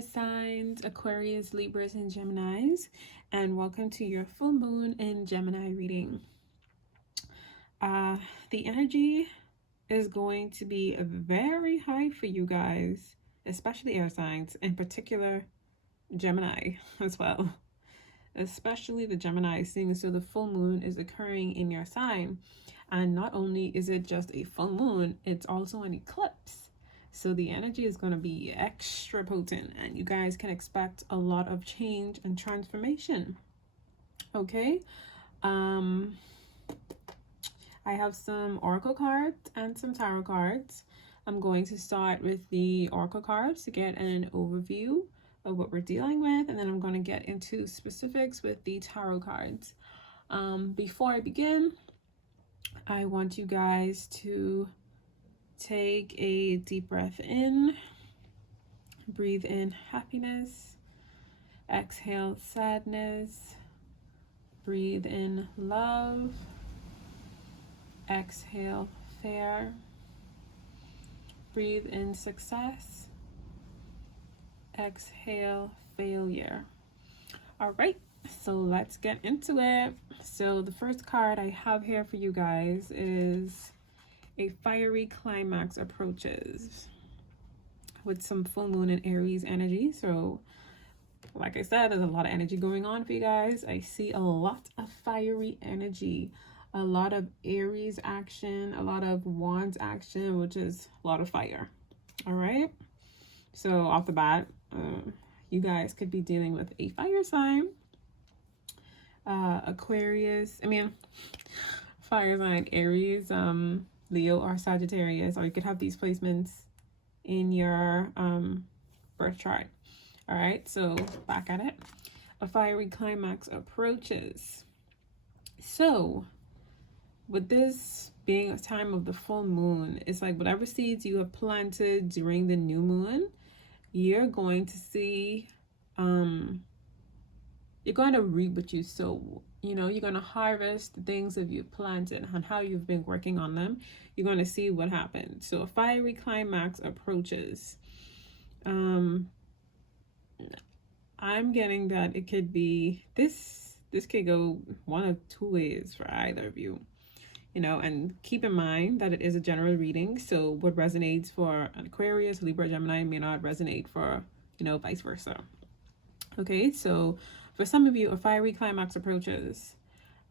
air signs, Aquarius, Libras, and Geminis, and welcome to your full moon in Gemini reading. The energy is going to be very high for you guys, especially air signs, in particular Gemini as well, especially the Gemini, seeing so the full moon is occurring in your sign, and not only is it just a full moon, it's also an eclipse. So the energy is going to be extra potent, and you guys can expect a lot of change and transformation. Okay. I have some oracle cards and some tarot cards. I'm going to start with the oracle cards to get an overview of what we're dealing with, and then I'm going to get into specifics with the tarot cards. Before I begin, I want you guys to take a deep breath in, breathe in happiness, exhale sadness, breathe in love, exhale fear, breathe in success, exhale failure. All right, so let's get into it. So the first card I have here for you guys is a fiery climax approaches with some full moon and Aries energy. So like I said, there's a lot of energy going on for you guys. I see a lot of fiery energy, a lot of Aries action, a lot of Wands action, which is a lot of fire. All right, so off the bat, you guys could be dealing with a fire sign, Aquarius, fire sign, Aries, Leo, or Sagittarius, or you could have these placements in your birth chart. All right, so back at it. A fiery climax approaches. So with this being a time of the full moon, it's like whatever seeds you have planted during the new moon, you're going to see, you're going to reap what you sow. You know, you're going to harvest the things that you've planted and how you've been working on them. You're going to see what happened. So a fiery climax approaches. I'm getting that it could be this could go one of two ways for either of you, you know, and keep in mind that it is a general reading. So what resonates for an Aquarius, Libra, Gemini may not resonate for, you know, vice versa. Okay, so for some of you, a fiery climax approaches.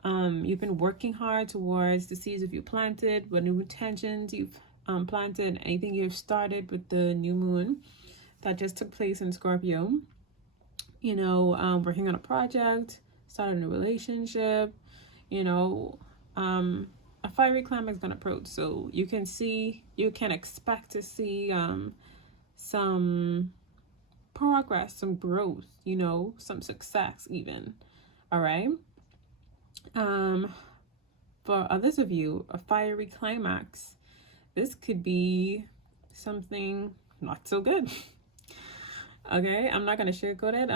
You've been working hard towards the seeds that you planted, what new intentions you've planted, anything you've started with the new moon that just took place in Scorpio. You know, working on a project, starting a relationship, you know, a fiery climax is going to approach. So you can expect to see some progress, some growth, you know, some success even. All right. For others of you, a fiery climax, this could be something not so good. Okay, I'm not going to sugarcoat it.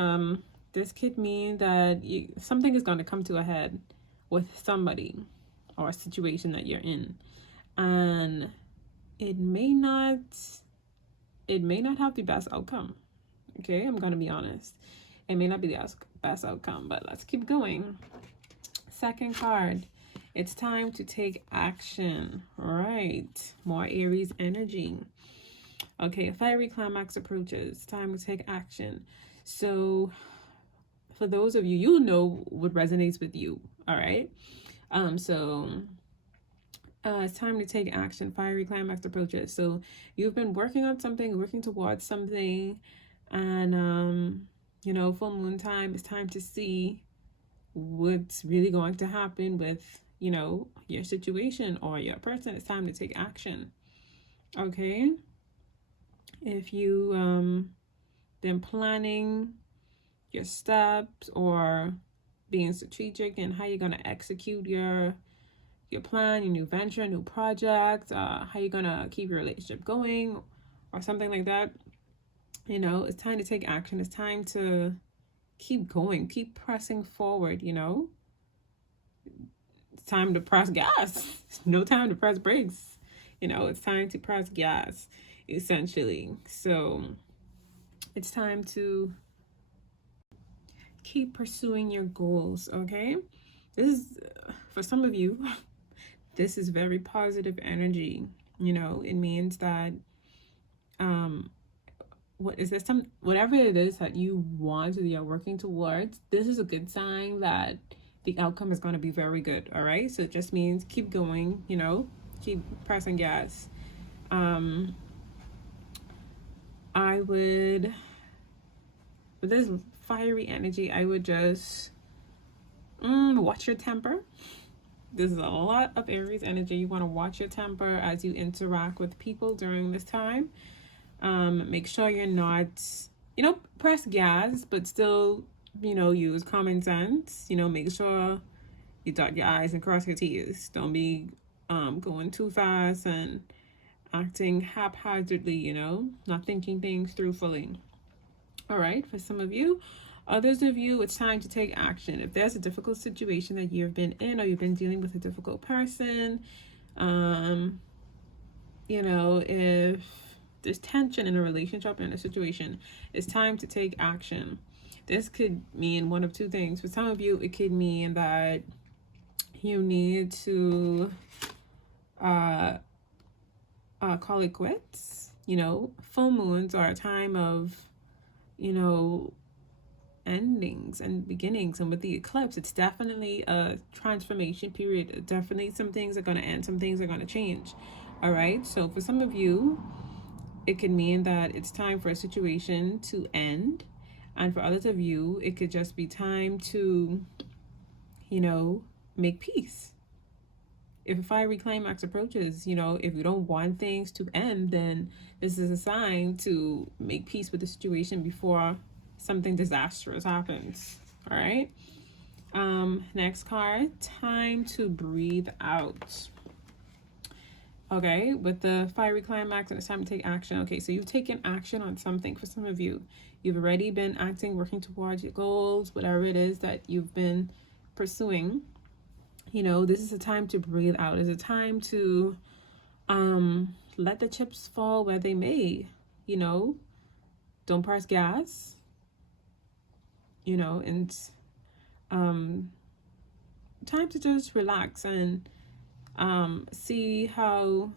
This could mean that something is going to come to a head with somebody or a situation that you're in, and it may not have the best outcome. Okay, I'm gonna be honest. It may not be the best outcome, but let's keep going. Second card, it's time to take action. All right, more Aries energy. Okay, a fiery climax approaches. Time to take action. So for those of you, you'll know what resonates with you. All right. It's time to take action. Fiery climax approaches. So you've been working on something, working towards something, and you know, full moon time, it's time to see what's really going to happen with, you know, your situation or your person. It's time to take action. Okay, if you been planning your steps or being strategic in how you're going to execute your plan, your new venture, new project, how you're going to keep your relationship going or something like that, you know, it's time to take action. It's time to keep going, keep pressing forward, you know. It's time to press gas. No time to press brakes. You know, it's time to press gas, essentially. So It's time to keep pursuing your goals, okay? This is, for some of you, this is very positive energy. You know, it means that what is this, some whatever it is that you want or you're working towards, this is a good sign that the outcome is going to be very good. All right, so it just means keep going, you know, keep pressing gas. I would, with this fiery energy, I would just watch your temper. This is a lot of Aries energy. You want to watch your temper as you interact with people during this time. Make sure you're not, you know, press gas, but still, you know, use common sense. You know, make sure you dot your I's and cross your T's. Don't be going too fast and acting haphazardly, you know, not thinking things through fully. All right, for some of you. Others of you, it's time to take action. If there's a difficult situation that you've been in, or you've been dealing with a difficult person, you know, if there's tension in a relationship, in a situation, it's time to take action. This could mean one of two things. For some of you, it could mean that you need to call it quits. You know, full moons are a time of, you know, endings and beginnings, and with the eclipse, it's definitely a transformation period. Definitely some things are going to end, some things are going to change. All right, so for some of you, it could mean that it's time for a situation to end, and for others of you, it could just be time to, you know, make peace. If a fiery climax approaches, you know, if you don't want things to end, then this is a sign to make peace with the situation before something disastrous happens. All right. Next card, time to breathe out. Okay, with the fiery climax, and it's time to take action. Okay, so you've taken action on something. For some of you, you've already been acting, working towards your goals, whatever it is that you've been pursuing. You know, this is a time to breathe out. It's a time to let the chips fall where they may. You know, don't press gas. You know, and time to just relax and see how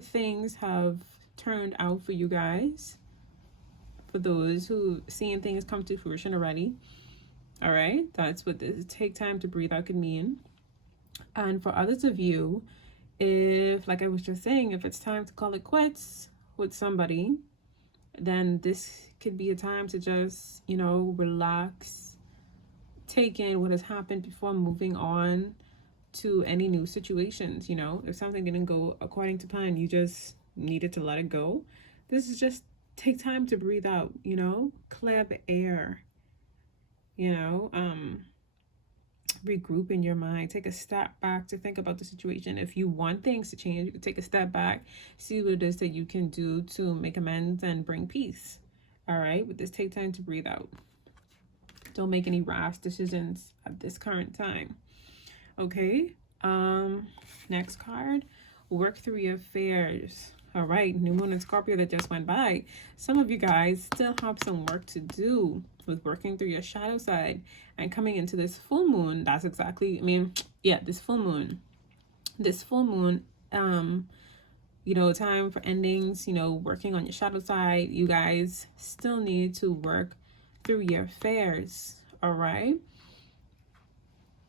things have turned out for you guys. For those who seeing things come to fruition already. All right, that's what this take time to breathe out could mean. And for others of you, if, like I was just saying, if it's time to call it quits with somebody, then this could be a time to just, you know, relax, take in what has happened before moving on to any new situations. You know, if something didn't go according to plan, you just needed to let it go. This is just take time to breathe out, you know, clear the air, you know, regroup in your mind, take a step back to think about the situation. If you want things to change, you can take a step back, see what it is that you can do to make amends and bring peace. All right, with this, take time to breathe out. Don't make any rash decisions at this current time. Okay, next card, work through your fears. All right, new moon and Scorpio that just went by. Some of you guys still have some work to do with working through your shadow side, and coming into this full moon, that's exactly, I mean, yeah, this full moon, you know, time for endings, you know, working on your shadow side. You guys still need to work through your fears. All right.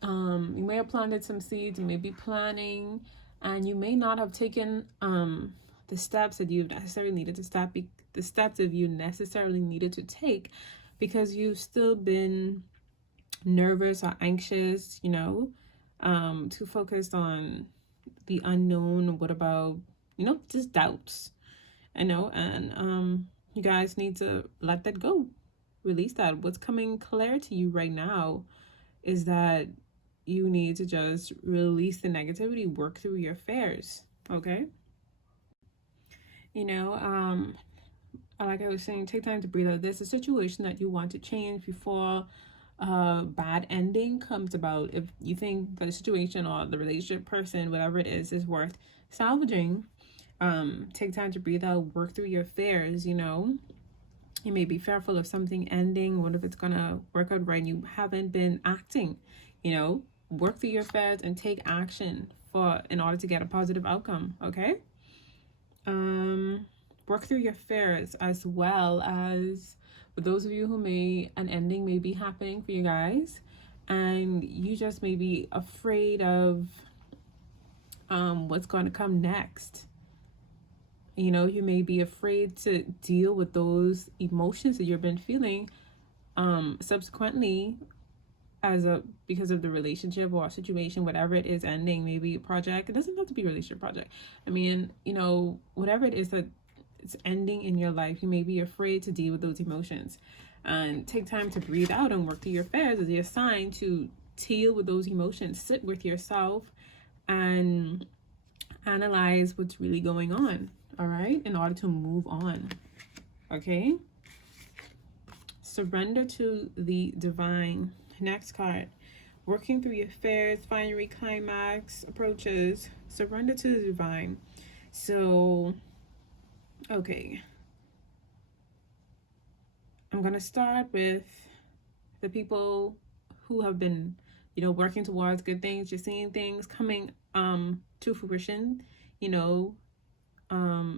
You may have planted some seeds, you may be planning, and you may not have taken the steps that you've necessarily needed to stop, the steps that you necessarily needed to take, because you've still been nervous or anxious, you know, too focused on the unknown. What about, you know, just doubts, I know, and you guys need to let that go, release that. What's coming clear to you right now is that you need to just release the negativity, work through your fears. Okay, you know, like I was saying, take time to breathe out. There's a situation that you want to change before a bad ending comes about. If you think that the situation or the relationship, person, whatever it is worth salvaging, take time to breathe out, work through your fears, you know. You may be fearful of something ending. What if it's gonna work out right? You haven't been acting, you know. Work through your affairs and take action in order to get a positive outcome. Okay. Work through your affairs, as well as for those of you who an ending may be happening for you guys, and you just may be afraid of what's going to come next. You know, you may be afraid to deal with those emotions that you've been feeling subsequently because of the relationship or situation, whatever it is ending, maybe a project. It doesn't have to be a relationship project. I mean, you know, whatever it is that it's ending in your life, you may be afraid to deal with those emotions. And take time to breathe out and work through your affairs as your sign to deal with those emotions. Sit with yourself and analyze what's really going on, all right, in order to move on. Okay. Surrender to the divine. Next card. Working through your affairs, fiery climax approaches. Surrender to the divine. So, okay. I'm going to start with the people who have been, you know, working towards good things. You're seeing things coming to fruition. You know,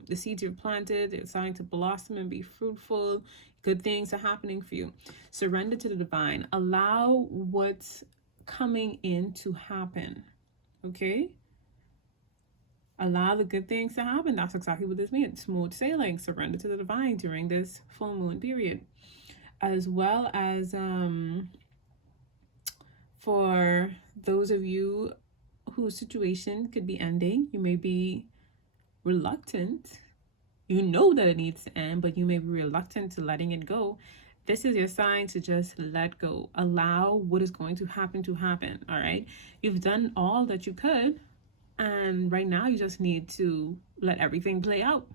the seeds you've planted, they're starting to blossom and be fruitful. Good things are happening for you. Surrender to the divine. Allow what's coming in to happen. Okay? Allow the good things to happen. That's exactly what this means. Smooth sailing. Surrender to the divine during this full moon period. As well as for those of you whose situation could be ending, you may be reluctant. You know that it needs to end, but you may be reluctant to letting it go. This is your sign to just let go. Allow what is going to happen, all right? You've done all that you could, and right now you just need to let everything play out,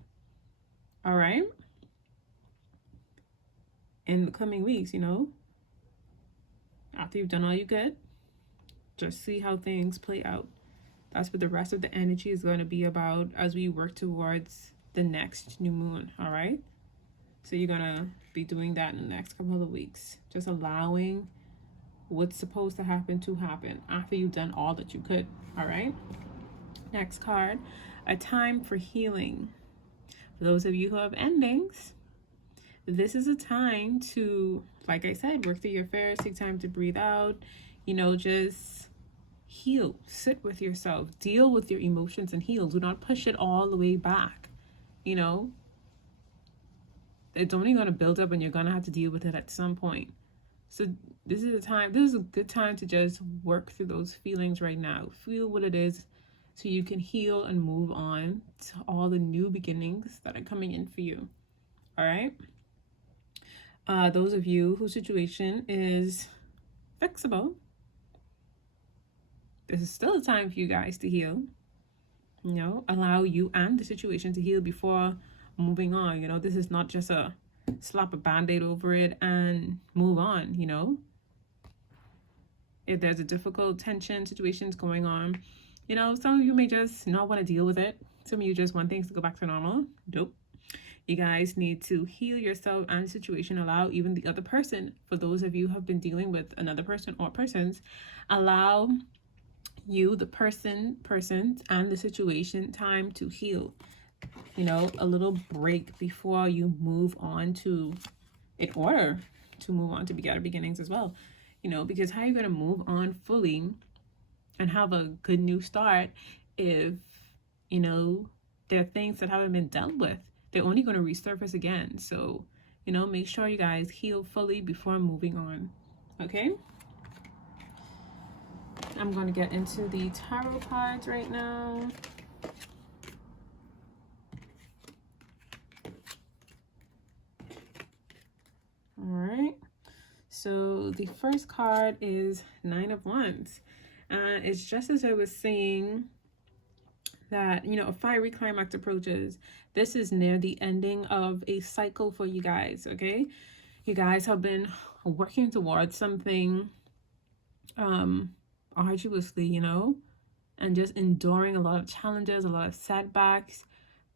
all right? In the coming weeks, you know, after you've done all you could, just see how things play out. That's what the rest of the energy is going to be about as we work towards the next new moon, all right? So you're gonna be doing that in the next couple of weeks, just allowing what's supposed to happen after you've done all that you could, all right? Next card, a time for healing. For those of you who have endings, this is a time to, like I said, work through your affairs, take time to breathe out, you know, just heal, sit with yourself, deal with your emotions and heal. Do not push it all the way back. You know, it's only going to build up and you're going to have to deal with it at some point. So this is a good time to just work through those feelings right now. Feel what it is so you can heal and move on to all the new beginnings that are coming in for you. All right. Those of you whose situation is fixable, this is still a time for you guys to heal. You know, allow you and the situation to heal before moving on. You know, this is not just a slap a band-aid over it and move on. You know, if there's a difficult tension situations going on, you know, some of you may just not want to deal with it. Some of you just want things to go back to normal. Nope. You guys need to heal yourself and the situation. Allow even the other person, for those of you who have been dealing with another person or persons, allow you, the persons and the situation, time to heal. You know, a little break before you move on to, in order to move on to better beginnings as well. You know, because how are you going to move on fully and have a good new start if, you know, there are things that haven't been dealt with? They're only going to resurface again. So, you know, make sure you guys heal fully before moving on. Okay? I'm going to get into the tarot cards right now. All right. So the first card is Nine of Wands. It's just as I was saying that, you know, a fiery climax approaches. This is near the ending of a cycle for you guys, okay? You guys have been working towards something arduously, you know, and just enduring a lot of challenges, a lot of setbacks,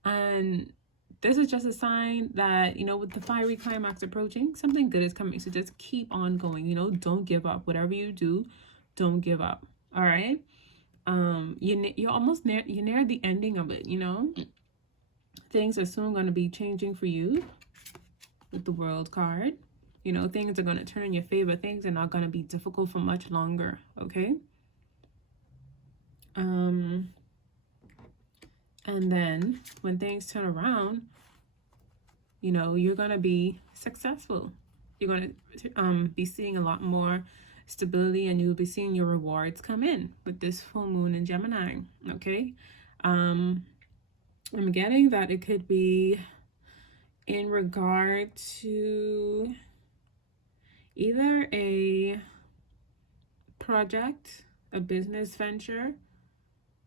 and this is just a sign that, you know, with the fiery climax approaching, something good is coming. So just keep on going, you know, don't give up. Whatever you do, don't give up. All right. You're almost you're near the ending of it, you know. Things are soon going to be changing for you with the World card. You know, things are going to turn in your favor. Things are not going to be difficult for much longer, okay? And then when things turn around, you know, you're going to be successful. You're going to be seeing a lot more stability, and you'll be seeing your rewards come in with this full moon in Gemini, okay? I'm getting that it could be in regard to either a project, a business venture,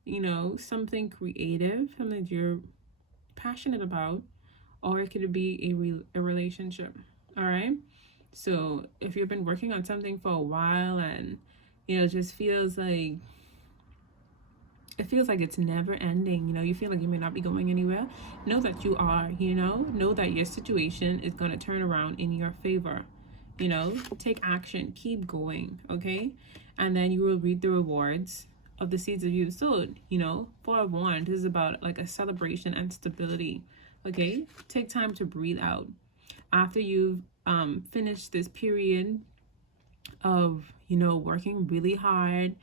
you know, something creative, something that you're passionate about, or it could be a relationship. All right. So if you've been working on something for a while and, you know, it just feels like it's never ending, you know, you feel like you may not be going anywhere, know that you are, you know that your situation is going to turn around in your favor. You know, take action, keep going, okay? And then you will reap the rewards of the seeds that you've sowed. You know, 4 of Wands is about like a celebration and stability, okay? Take time to breathe out. After you've finished this period of, you know, working really hard,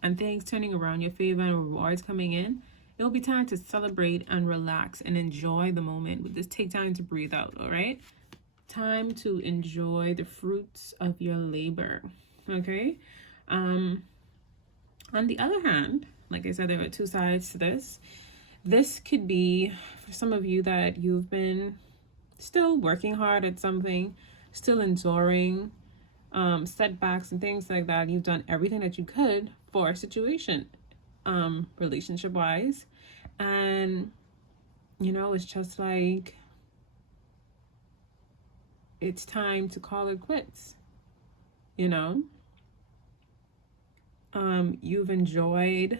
and things turning around your favor and rewards coming in, it'll be time to celebrate and relax and enjoy the moment. But just take time to breathe out, all right? Time to enjoy the fruits of your labor, okay? On the other hand, like I said, there are two sides to this. This could be for some of you that you've been still working hard at something, still enduring setbacks and things like that. You've done everything that you could for a situation, relationship wise, and you know, it's just like it's time to call it quits. You know, you've enjoyed,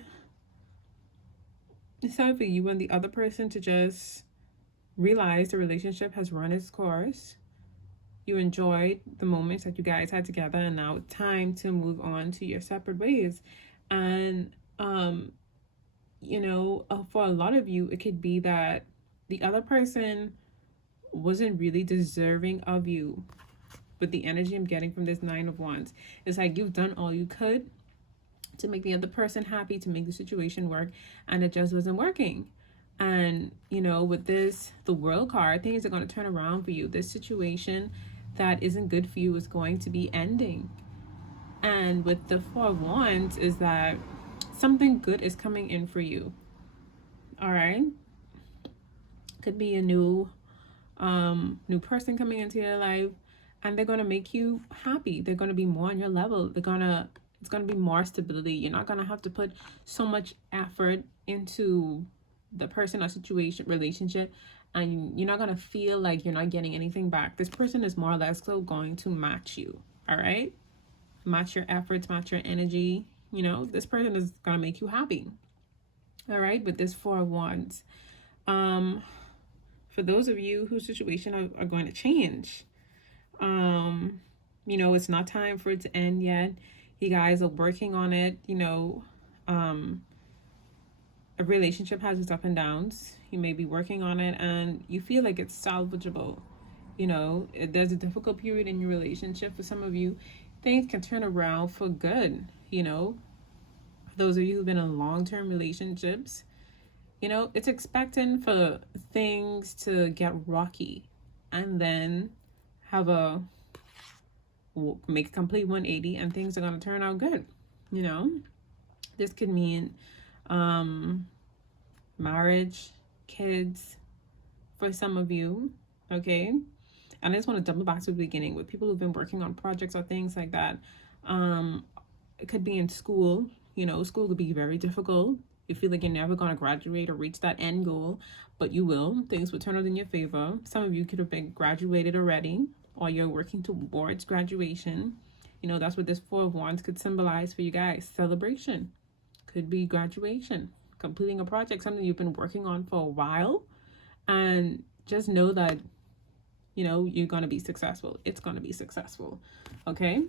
it's time for you and the other person to just realize the relationship has run its course. You enjoyed the moments that you guys had together, and now it's time to move on to your separate ways. And you know, for a lot of you, it could be that the other person wasn't really deserving of you. With the energy I'm getting from this 9 of Wands, it's like you've done all you could to make the other person happy, to make the situation work, and it just wasn't working. And you know, with this, the World card, things are going to turn around for you. This situation that isn't good for you is going to be ending. And with the 4 of Wands is that something good is coming in for you. All right, could be a new person coming into your life, and they're going to make you happy. They're going to be more on your level. It's going to be more stability. You're not going to have to put so much effort into the person or situation, relationship, and you're not going to feel like you're not getting anything back. This person is more or less so going to match you. All right, match your efforts, match your energy. You know, this person is going to make you happy. All right, with this 4 of Wands, for those of you whose situation are going to change, you know, it's not time for it to end yet. You guys are working on it. You know, a relationship has its up and downs. You may be working on it and you feel like it's salvageable. You know, there's a difficult period in your relationship. For some of you, things can turn around for good. You know, for those of you who've been in long-term relationships, you know, it's expecting for things to get rocky and then make a complete 180, and things are going to turn out good. You know, this could mean marriage, kids for some of you, okay? And I just want to double back to the beginning with people who've been working on projects or things like that. It could be in school. You know, school could be very difficult. You feel like you're never going to graduate or reach that end goal, but you will. Things will turn out in your favor. Some of you could have been graduated already, or you're working towards graduation. You know, that's what this 4 of Wands could symbolize for you guys. Celebration. Could be graduation. completing a project, something you've been working on for a while, and just know that, you know, you're going to be successful. It's going to be successful. Okay.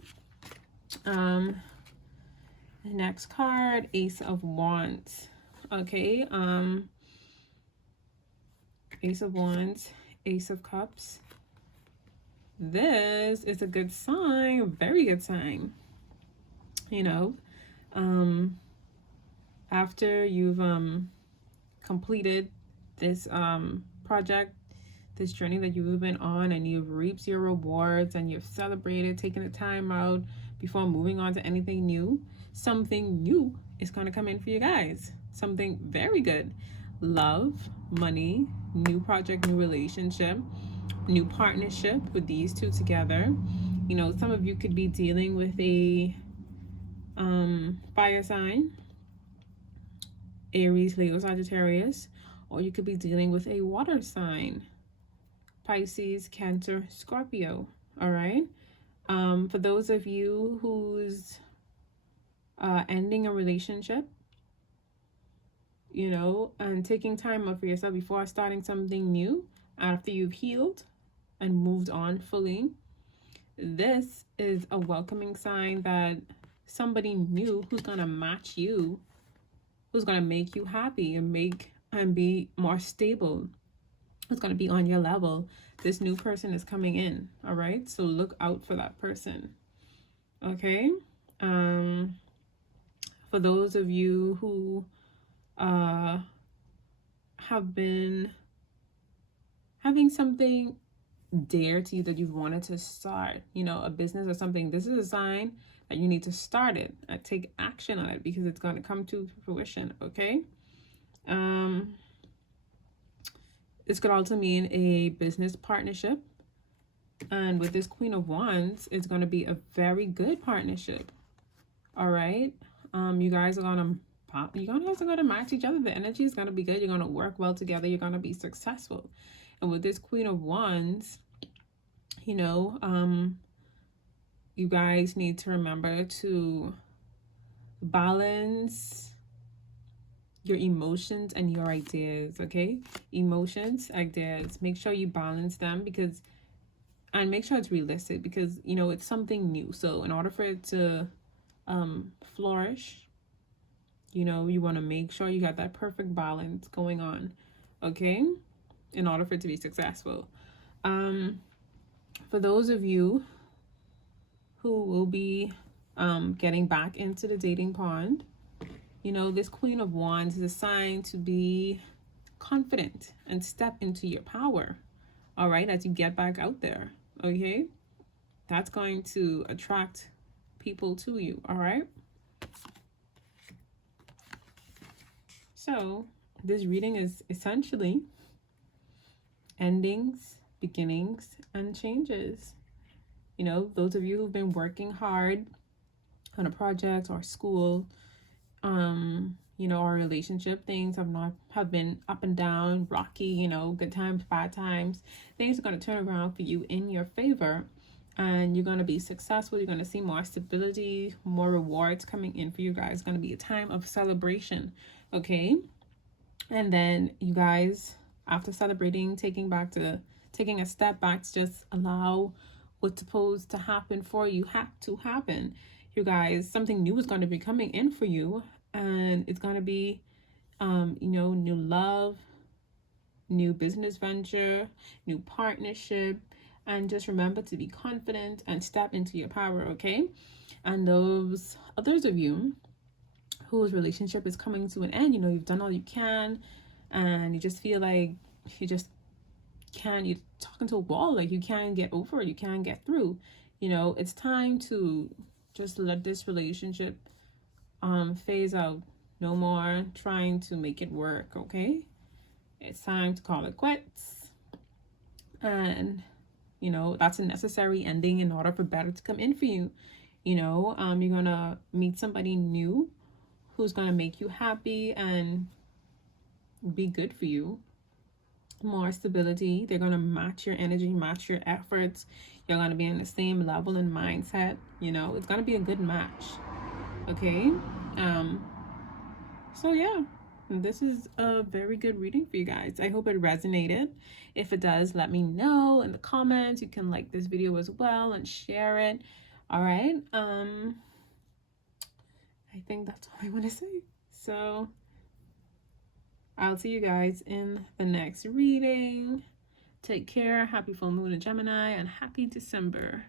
Next card, Ace of Wands. Okay. Ace of Wands, Ace of Cups. This is a good sign, a very good sign. You know, after you've completed this project, this journey that you've been on, and you've reaped your rewards and you've celebrated, taking the time out before moving on to anything new, something new is going to come in for you guys. Something very good. Love, money, new project, new relationship, new partnership with these two together. You know, some of you could be dealing with a fire sign, Aries, Leo, Sagittarius, or you could be dealing with a water sign, Pisces, Cancer, Scorpio. All right. For those of you who's ending a relationship, you know, and taking time out for yourself before starting something new after you've healed and moved on fully, this is a welcoming sign that somebody new who's going to match you, who's going to make you happy and be more stable, who's going to be on your level. This new person is coming in. All right. So look out for that person. Okay. For those of you who have been having something dear to you that you've wanted to start, you know, a business or something, this is a sign that you need to start it and take action on it, because it's going to come to fruition. Okay. This could also mean a business partnership, and with this Queen of Wands, it's going to be a very good partnership. All right. You guys are gonna pop. You guys are gonna match each other. The energy is gonna be good. You're gonna work well together. You're gonna be successful. And with this Queen of Wands, you know, you guys need to remember to balance your emotions and your ideas. Okay, emotions, ideas. Make sure you balance them, and make sure it's realistic, because you know it's something new. So in order for it to flourish, you know, you want to make sure you got that perfect balance going on, okay, in order for it to be successful. For those of you who will be getting back into the dating pond, you know, this Queen of Wands is a sign to be confident and step into your power. All right, as you get back out there. Okay, that's going to attract people to you. All right. So this reading is essentially endings, beginnings, and changes. You know, those of you who've been working hard on a project or school, you know, or relationship, things have been up and down, rocky, you know, good times, bad times. Things are going to turn around for you in your favor, and you're going to be successful. You're going to see more stability, more rewards coming in for you guys. It's going to be a time of celebration. Okay. And then you guys, after celebrating, taking a step back to just allow what's supposed to happen for you to happen. You guys, something new is going to be coming in for you, and it's going to be, you know, new love, new business venture, new partnership, and just remember to be confident and step into your power. Okay. And those others of you whose relationship is coming to an end, you know, you've done all you can, and you just feel like you're talking to a wall, like you can't get over it, you can't get through. You know, it's time to just let this relationship phase out. No more trying to make it work. Okay, it's time to call it quits, and you know, that's a necessary ending in order for better to come in for you. You know, you're gonna meet somebody new who's gonna make you happy and be good for you. More stability. They're gonna match your energy, match your efforts. You're gonna be on the same level and mindset. You know, it's gonna be a good match. Okay. So yeah, this is a very good reading for you guys. I hope it resonated. If it does, let me know in the comments. You can like this video as well and share it. All right. I think that's all I want to say. So I'll see you guys in the next reading. Take care. Happy full moon in Gemini and happy December.